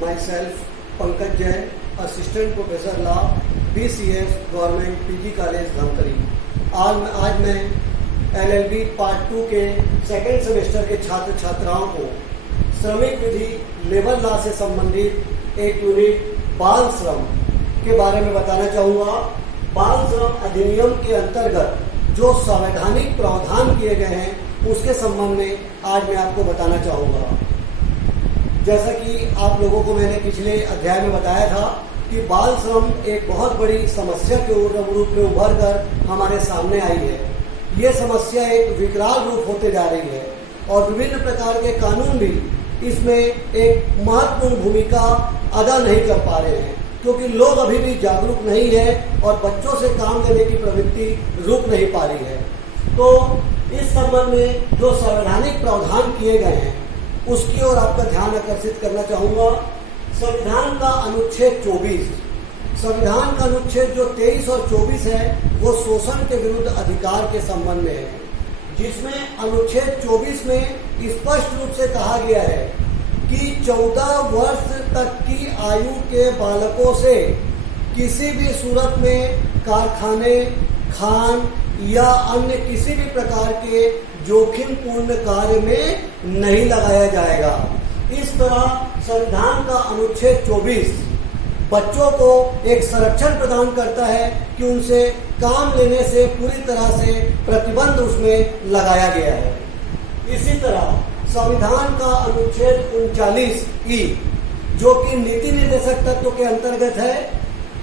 myself Pankaj Jain, assistant professor law, BCS government PG college Dhamtari. आज मैं LLB part 2 के second semester के छात्र छात्राओं को श्रमिक विधि लेबर लॉ से संबंधित एक यूनिट बाल श्रम के बारे में बताना चाहूँगा। बाल श्रम अधिनियम के अंतर्गत जो संवैधानिक प्रावधान किए गए हैं उसके संबंध में आज मैं आपको बताना चाहूँगा। जैसा कि आप लोगों को मैंने पिछले अध्याय में बताया था कि बाल श्रम एक बहुत बड़ी समस्या के रूप में उभर कर हमारे सामने आई है। ये समस्या एक विकराल रूप होते जा रही है और विभिन्न प्रकार के कानून भी इसमें एक महत्वपूर्ण भूमिका अदा नहीं कर पा रहे हैं, क्योंकि लोग अभी भी जागरूक नहीं है और बच्चों से काम लेने की प्रवृत्ति रुक नहीं पा रही है। तो इस संबंध में जो संवैधानिक प्रावधान किए गए हैं उसकी ओर आपका ध्यान आकर्षित करना चाहूँगा। संविधान का अनुच्छेद 24, संविधान का अनुच्छेद जो 23 और 24 है वो शोषण के विरुद्ध अधिकार के संबंध में है, जिसमें अनुच्छेद 24 में स्पष्ट रूप से कहा गया है कि 14 वर्ष तक की आयु के बालकों से किसी भी सूरत में कारखाने, खान या अन्य किसी भी प्रकार के जोखिम पूर्ण कार्य में नहीं लगाया जाएगा। इस तरह संविधान का अनुच्छेद 24 बच्चों को एक संरक्षण प्रदान करता है कि उनसे काम लेने से पूरी तरह से प्रतिबंध उसमें लगाया गया है। इसी तरह संविधान का अनुच्छेद 39E जो कि नीति निर्देशक तत्व के अंतर्गत है,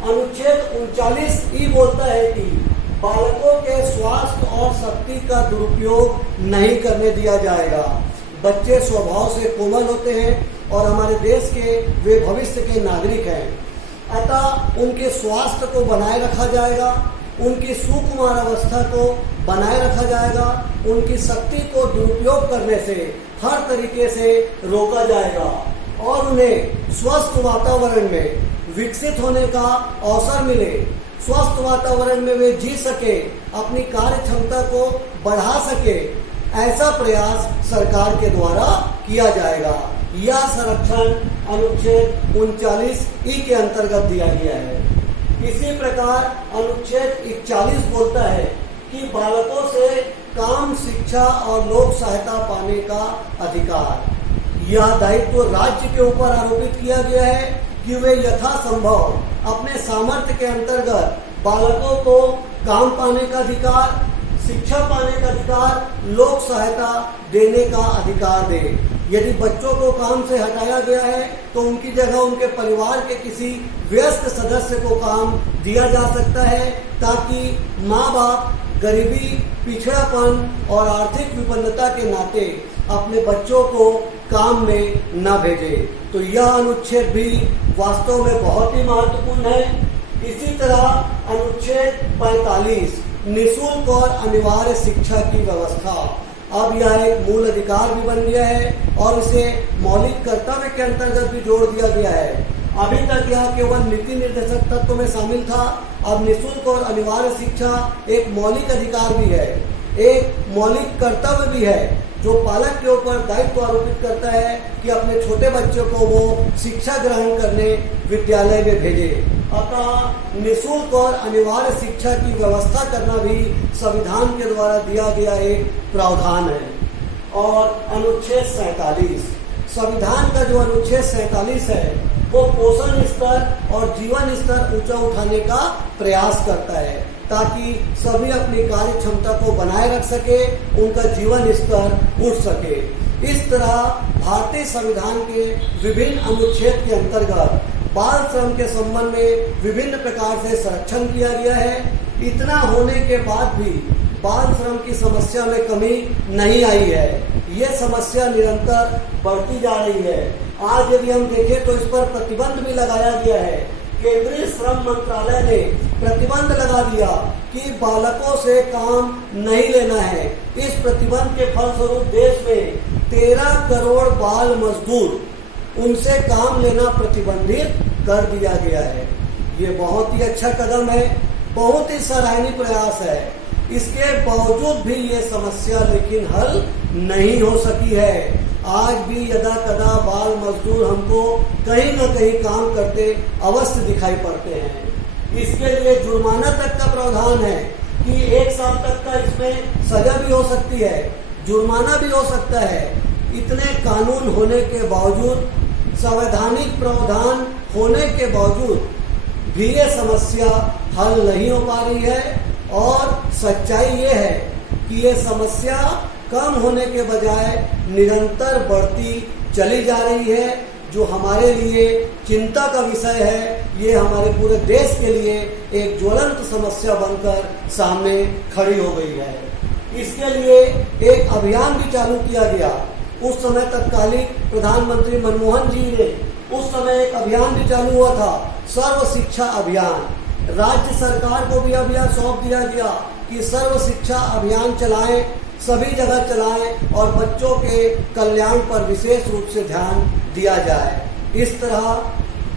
अनुच्छेद 39E बोलता है कि बालकों के स्वास्थ्य और शक्ति का दुरुपयोग नहीं करने दिया जाएगा। बच्चे स्वभाव से कोमल होते हैं और हमारे देश के वे भविष्य के नागरिक हैं, अतः उनके स्वास्थ्य को बनाए रखा जाएगा, उनकी सुकुमार अवस्था को बनाए रखा जाएगा, उनकी शक्ति को दुरुपयोग करने से हर तरीके से रोका जाएगा और उन्हें स्वस्थ वातावरण में विकसित होने का अवसर मिले, स्वस्थ वातावरण में वे जी सके, अपनी कार्य क्षमता को बढ़ा सके, ऐसा प्रयास सरकार के द्वारा किया जाएगा। यह संरक्षण अनुच्छेद 39E के अंतर्गत दिया गया है। इसी प्रकार अनुच्छेद 41 बोलता है कि बालकों से काम, शिक्षा और लोक सहायता पाने का अधिकार। यह दायित्व राज्य के ऊपर आरोपित किया गया है कि वे यथासंभव अपने सामर्थ्य के अंतर्गत बालकों को काम पाने का अधिकार, शिक्षा पाने का अधिकार, लोक सहायता देने का अधिकार दे। यदि बच्चों को काम से हटाया गया है तो उनकी जगह उनके परिवार के किसी व्यस्त सदस्य को काम दिया जा सकता है, ताकि माँ बाप गरीबी, पिछड़ापन और आर्थिक विपन्नता के नाते अपने बच्चों को काम में न भेजे। तो यह अनुच्छेद भी वास्तव में बहुत ही महत्वपूर्ण है। इसी तरह अनुच्छेद 45 निःशुल्क और अनिवार्य शिक्षा की व्यवस्था, अब यह एक मूल अधिकार भी बन गया है और इसे मौलिक कर्तव्य के अंतर्गत भी जोड़ दिया गया है। अभी तक यह केवल नीति निर्देशक तत्व में शामिल था, अब निःशुल्क और अनिवार्य शिक्षा एक मौलिक अधिकार भी है, एक मौलिक कर्तव्य भी है जो पालक के ऊपर दायित्व आरोपित करता है कि अपने छोटे बच्चों को वो शिक्षा ग्रहण करने विद्यालय में भेजे। अतः निःशुल्क और अनिवार्य शिक्षा की व्यवस्था करना भी संविधान के द्वारा दिया गया एक प्रावधान है। और अनुच्छेद 47, संविधान का जो अनुच्छेद 47 है वो पोषण स्तर और जीवन स्तर ऊंचा उठाने का प्रयास करता है, ताकि सभी अपनी कार्य क्षमता को बनाए रख सके, उनका जीवन स्तर उठ सके। इस तरह भारतीय संविधान के विभिन्न अनुच्छेद के अंतर्गत बाल श्रम के संबंध में विभिन्न प्रकार से संरक्षण किया गया है। इतना होने के बाद भी बाल श्रम की समस्या में कमी नहीं आई है, ये समस्या निरंतर बढ़ती जा रही है। आज यदि हम देखें तो इस पर प्रतिबंध भी लगाया गया है। केंद्रीय श्रम मंत्रालय ने प्रतिबंध लगा दिया कि बालकों से काम नहीं लेना है। इस प्रतिबंध के फलस्वरूप देश में 13 करोड़ बाल मजदूर, उनसे काम लेना प्रतिबंधित कर दिया गया है। ये बहुत ही अच्छा कदम है, बहुत ही सराहनीय प्रयास है। इसके बावजूद भी ये समस्या लेकिन हल नहीं हो सकी है। आज भी यदा कदा बाल मजदूर हमको कहीं न कहीं काम करते अवश्य दिखाई पड़ते हैं। इसके लिए जुर्माना तक का प्रावधान है कि 1 साल तक का इसमें सजा भी हो सकती है, जुर्माना भी हो सकता है। इतने कानून होने के बावजूद, संवैधानिक प्रावधान होने के बावजूद भी ये समस्या हल नहीं हो पा रही है। और सच्चाई ये है कि ये समस्या कम होने के बजाय निरंतर बढ़ती चली जा रही है, जो हमारे लिए चिंता का विषय है। ये हमारे पूरे देश के लिए एक ज्वलंत समस्या बनकर सामने खड़ी हो गई है। इसके लिए एक अभियान भी चालू किया गया। उस समय तत्कालीन प्रधानमंत्री मनमोहन जी ने उस समय एक अभियान भी चालू हुआ था, सर्व शिक्षा अभियान। राज्य सरकार को भी अभियान सौंप दिया गया कि सर्व शिक्षा अभियान चलाएं, सभी जगह चलाएं और बच्चों के कल्याण पर विशेष रूप से ध्यान दिया जाए। इस तरह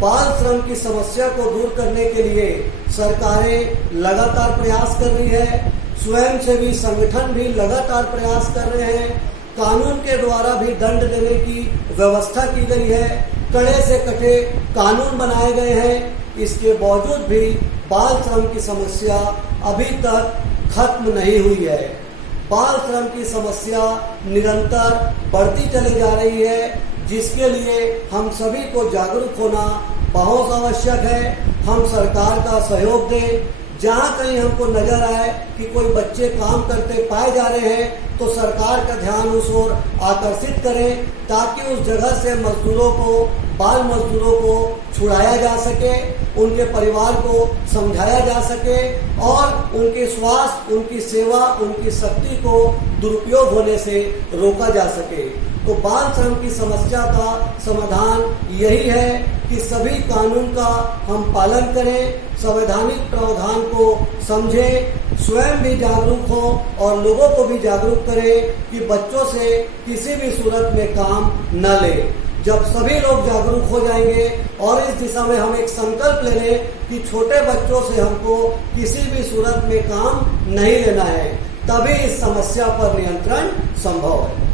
बाल श्रम की समस्या को दूर करने के लिए सरकारें लगातार प्रयास कर रही है, स्वयंसेवी संगठन भी लगातार प्रयास कर रहे हैं, कानून के द्वारा भी दंड देने की व्यवस्था की गई है, कड़े से कड़े कानून बनाए गए हैं। इसके बावजूद भी बाल श्रम की समस्या अभी तक खत्म नहीं हुई है। बाल श्रम की समस्या निरंतर बढ़ती चली जा रही है, जिसके लिए हम सभी को जागरूक होना बहुत आवश्यक है। हम सरकार का सहयोग दें। जहाँ कहीं हमको नजर आए कि कोई बच्चे काम करते पाए जा रहे हैं तो सरकार का ध्यान उस ओर आकर्षित करें, ताकि उस जगह से मजदूरों को, बाल मजदूरों को छुड़ाया जा सके, उनके परिवार को समझाया जा सके और उनके स्वास्थ्य, उनकी सेवा, उनकी शक्ति को दुरुपयोग होने से रोका जा सके। तो बाल श्रम की समस्या का समाधान यही है कि सभी कानून का हम पालन करें, संवैधानिक प्रावधान को समझें, स्वयं भी जागरूक हों और लोगों को भी जागरूक करें कि बच्चों से किसी भी सूरत में काम न लें। जब सभी लोग जागरूक हो जाएंगे और इस दिशा में हम एक संकल्प ले लें कि छोटे बच्चों से हमको किसी भी सूरत में काम नहीं लेना है, तभी इस समस्या पर नियंत्रण संभव है।